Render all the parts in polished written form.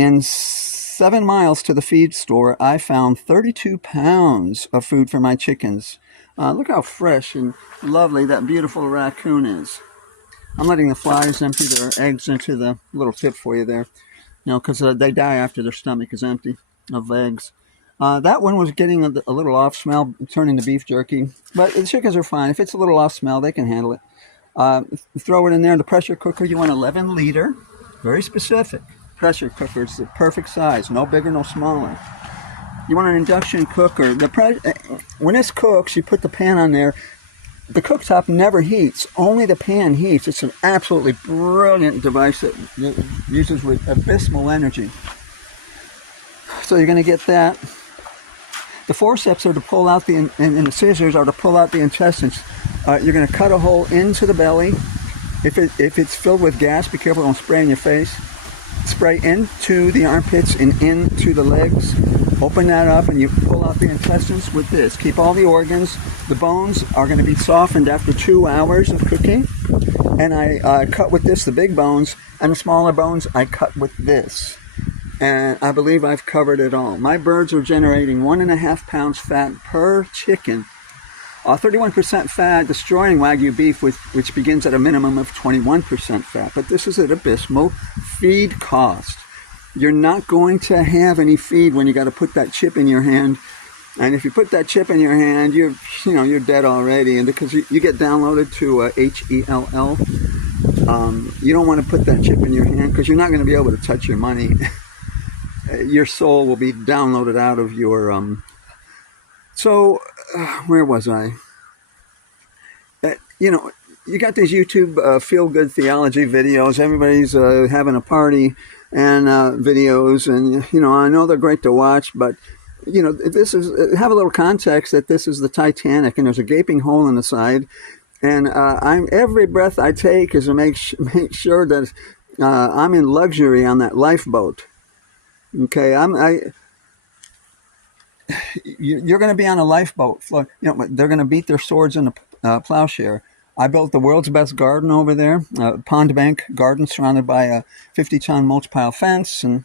In 7 miles to the feed store, I found 32 pounds of food for my chickens. Look how fresh and lovely that beautiful raccoon is. I'm letting the flies empty their eggs into the little tip for you there. You know, because they die after their stomach is empty of eggs. That one was getting a little off smell, turning to beef jerky. But the chickens are fine. If it's a little off smell, they can handle it. Throw it in there in the pressure cooker. You want 11 liter, very specific. Pressure cooker is the perfect size, no bigger, no smaller. You want an induction cooker. When this cooks, you put the pan on there. The cooktop never heats, only the pan heats. It's an absolutely brilliant device that uses with abysmal energy. So you're going to get that. The forceps are to pull out and the scissors are to pull out the intestines. You're going to cut a hole into the belly. If it's filled with gas, be careful, don't spray in your face. Spray into the armpits and into the legs. Open that up and you pull out the intestines with this. Keep all the organs. The bones are going to be softened after 2 hours of cooking. And I cut with this the big bones, and the smaller bones I cut with this. And I believe I've covered it all. My birds are generating 1.5 pounds fat per chicken. 31% fat, destroying Wagyu beef, which begins at a minimum of 21% fat. But this is an abysmal feed cost. You're not going to have any feed when you got to put that chip in your hand. And if you put that chip in your hand, you're dead already. And because you get downloaded to HELL, you don't want to put that chip in your hand because you're not going to be able to touch your money. Your soul will be downloaded out of your where was I? You got these YouTube feel-good theology videos. Everybody's having a party and videos, and I know they're great to watch, but this is have a little context that this is the Titanic, and there's a gaping hole in the side, and every breath I take is to make sure that I'm in luxury on that lifeboat. Okay, you're going to be on a lifeboat. They're going to beat their swords in the plowshare. I built the world's best garden over there, pond bank garden surrounded by a 50-ton mulch pile fence. And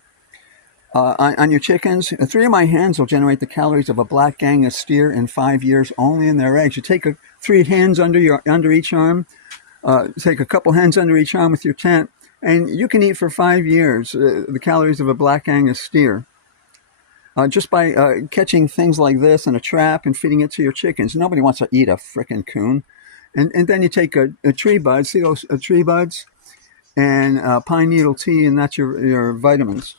on your chickens, 3 of my hens will generate the calories of a black angus steer in 5 years only in their eggs. You take 3 hens under each arm, take a couple hens under each arm with your tent, and you can eat for 5 years the calories of a black angus steer. Just by catching things like this in a trap and feeding it to your chickens. Nobody wants to eat a frickin' coon. And then you take a tree bud, see those tree buds, and pine needle tea, and that's your vitamins.